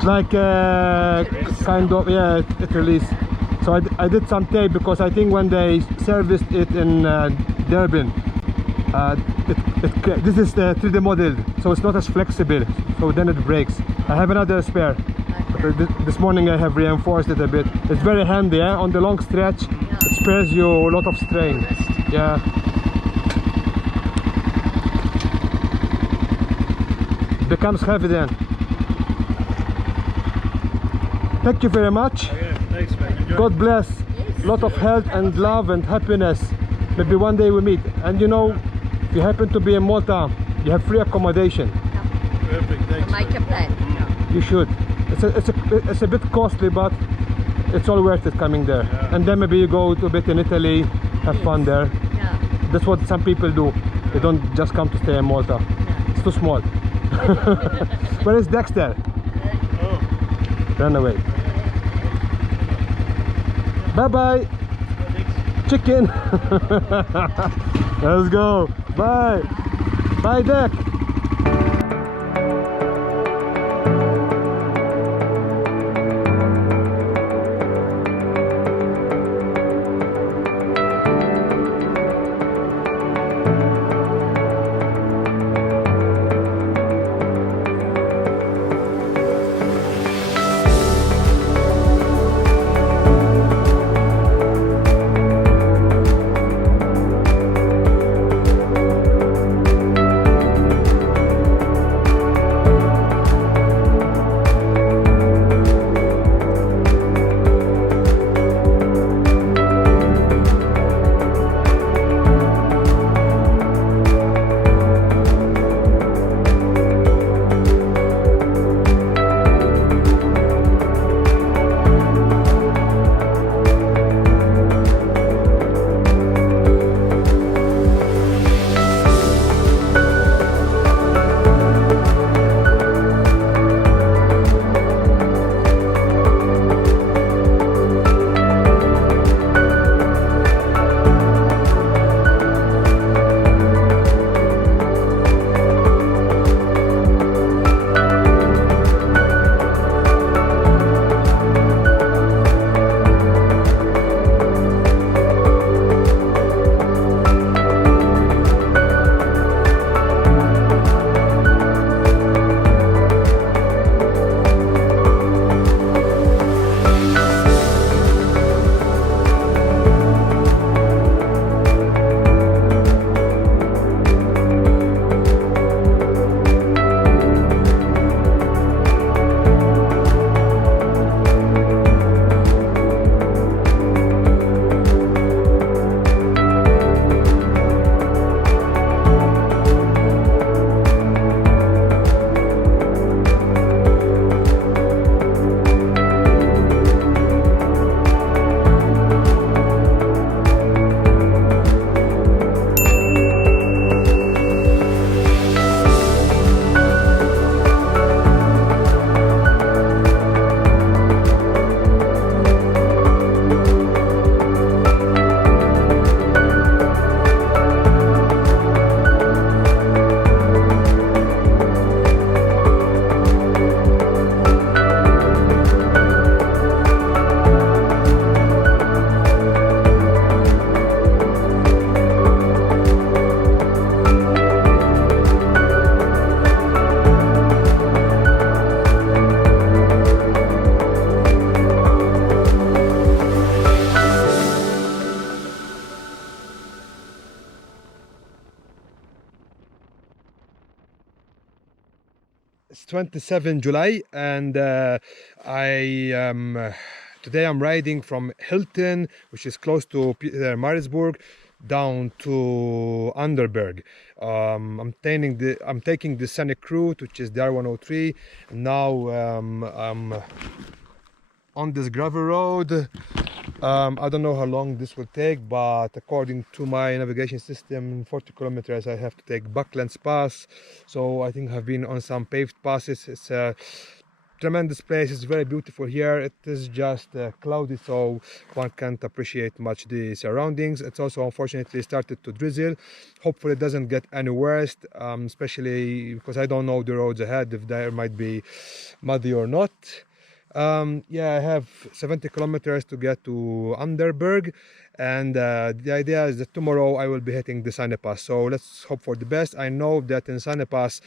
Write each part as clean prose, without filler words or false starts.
It's like kind of, yeah, it released. So I did some tape because I think when they serviced it in Durban, this is the 3D model, so it's not as flexible, so then it breaks. I have another spare, but this morning I have reinforced it a bit. It's very handy, eh? On the long stretch, it spares you a lot of strain. Yeah. It becomes heavy then. Thank you very much. Okay, thanks, mate. Enjoy. God bless. A lot of health and love and happiness. Maybe one day we meet. And you know, if you happen to be in Malta, you have free accommodation. Perfect, thanks. Make a plan. You should. It's a bit costly, but it's all worth it coming there. Yeah. And then maybe you go to a bit in Italy, have fun there. Yeah. That's what some people do. They don't just come to stay in Malta. It's too small. Where is Dexter? Oh. Run away. Bye bye. Chicken. Let's go. Bye. Bye, Deck. It's 27 July and today I'm riding from Hilton, which is close to Marisburg, down to Underburg. I'm taking the scenic route, which is the R103. Now I'm on this gravel road. I don't know how long this will take, but according to my navigation system, 40 kilometers I have to take Bucklands Pass. So I think I've been on some paved passes. It's tremendous place. It's very beautiful here. It is just cloudy, so one can't appreciate much the surroundings. It's also unfortunately started to drizzle. Hopefully it doesn't get any worse, especially because I don't know the roads ahead, if there might be muddy or not. Yeah, I have 70 kilometers to get to Underburg, and the idea is that tomorrow I will be hitting the Sane Pass. So let's hope for the best. I know that in Sane Pass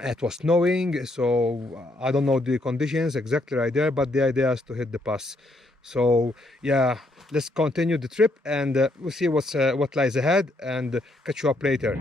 it was snowing, so I don't know the conditions exactly right there, but the idea is to hit the pass. So yeah, let's continue the trip, and we'll see what lies ahead, and catch you up later.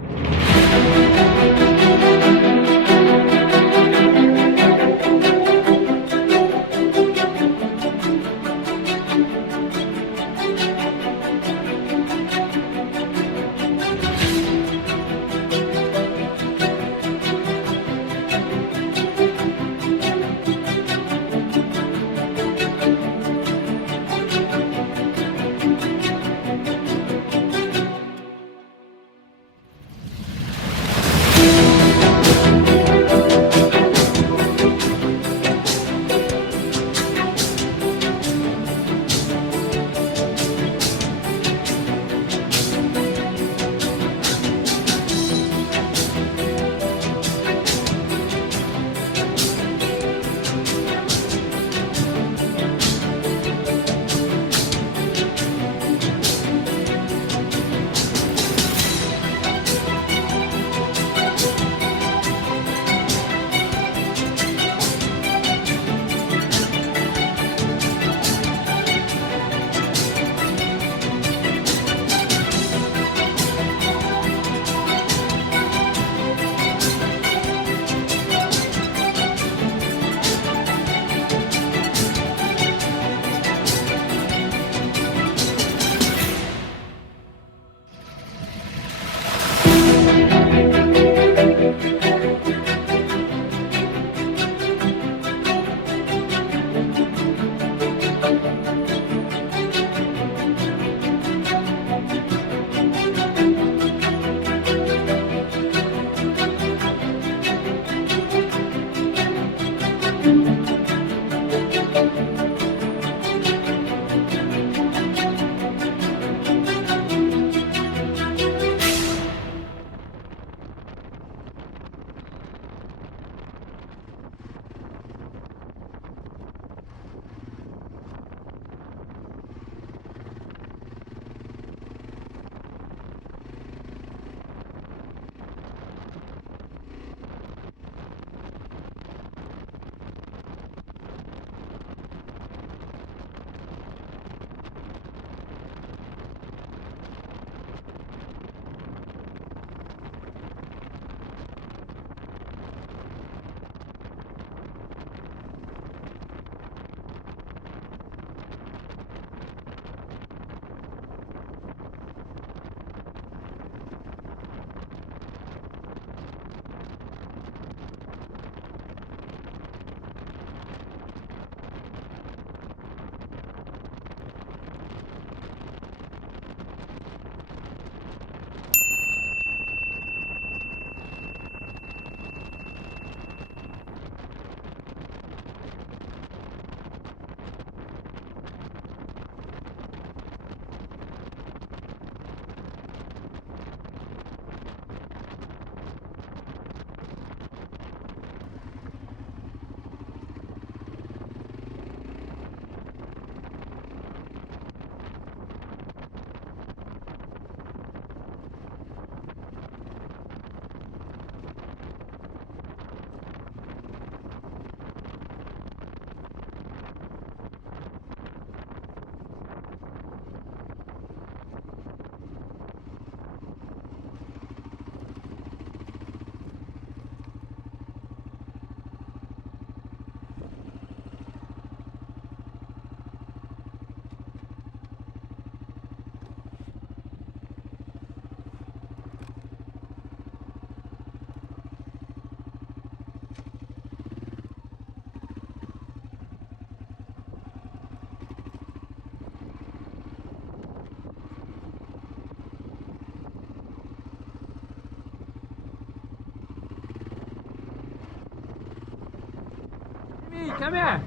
Hey, come here.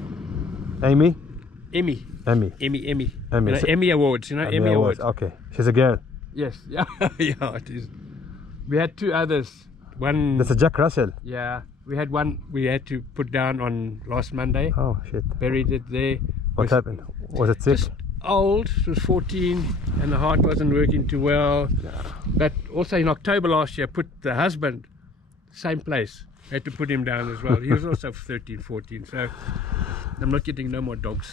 Amy? Emmy. Emmy. Emmy. Emmy. You know, Emmy Awards, you know, Emmy Awards. Okay, she's a girl. Yes, yeah, yeah, it is. We had two others. One, That's a Jack Russell. yeah, we had one we had to put down on last Monday. Oh shit. Buried it there. What Was happened? Was it sick? Just old. It was 14 and the heart wasn't working too well. But also in October last year, put the husband, same place. Had to put him down as well. He was also 13, 14. So I'm not getting no more dogs.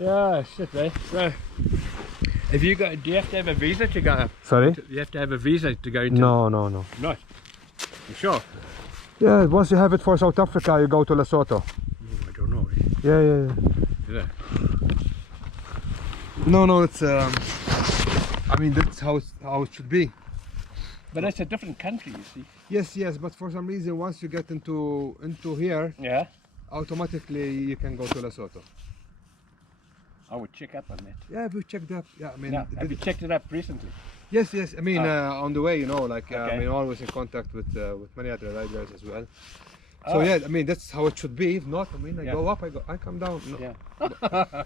Yeah, shit, eh? So, if you go, do you have to have a visa to go up? Sorry? You have to have a visa to go into. No. Not. You sure? Yeah, once you have it for South Africa, you go to Lesotho. I don't know. Yeah. Yeah. No, it's I mean that's how it should be. But that's a different country, you see. Yes, but for some reason once you get into here, Yeah. automatically you can go to Lesotho. I would check up on that. Yeah, we checked up. Yeah, I mean, Now, have you checked it up recently? yes. I mean, on the way, you know, like I Okay. mean, always in contact with many other riders as well. So Oh. yeah, I mean that's how it should be. If not, I mean, I Yeah. go up, I come down. No. Yeah.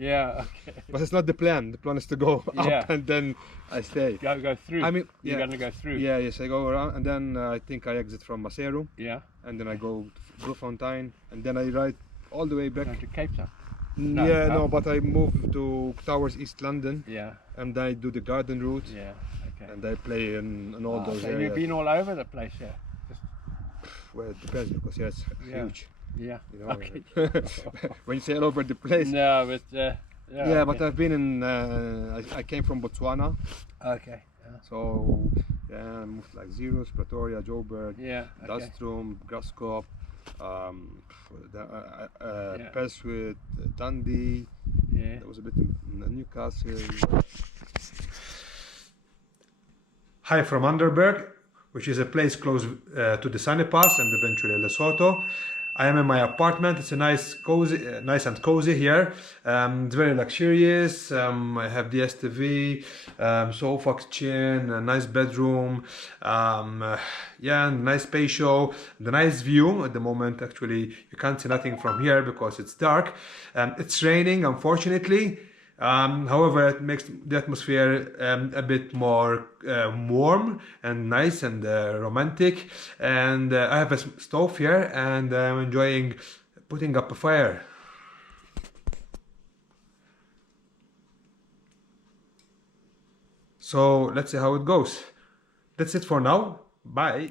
Yeah, okay. But it's not the plan. The plan is to go Yeah. up and then I stay. Go through. I mean, you're yeah. gonna go through. Yeah, yes, I go around and then I think I exit from Maseru Yeah. and then I go to Bloemfontein and then I ride all the way back. Go to Cape Town. No, but I move to towards East London Yeah. and I do the garden route Yeah. Okay. and I play in all those so areas. you've been all over the place, yeah. Just, Well, it depends because yeah, it's Yeah. huge. yeah. You know, Okay. when you say all over the place. No, but Yeah, but okay. I've been in. I came from Botswana, Okay. Yeah. so yeah, I moved like Zeros, Pretoria, Joburg, Yeah. Okay. Dustrom, Graskop, Yeah. Perswith, Dundee. Yeah. There was a bit in Newcastle. Hi from Underburg, which is a place close to the Sunny Pass and eventually Lesotho. I am in my apartment. It's a nice and cozy here. It's very luxurious. I have the STV, sofa, kitchen, a nice bedroom. Yeah, nice patio, the nice view. At the moment, actually, you can't see nothing from here because it's dark. It's raining, unfortunately. However, it makes the atmosphere a bit more warm and nice and romantic. And I have a stove here and I'm enjoying putting up a fire. So let's see how it goes. That's it for now. Bye.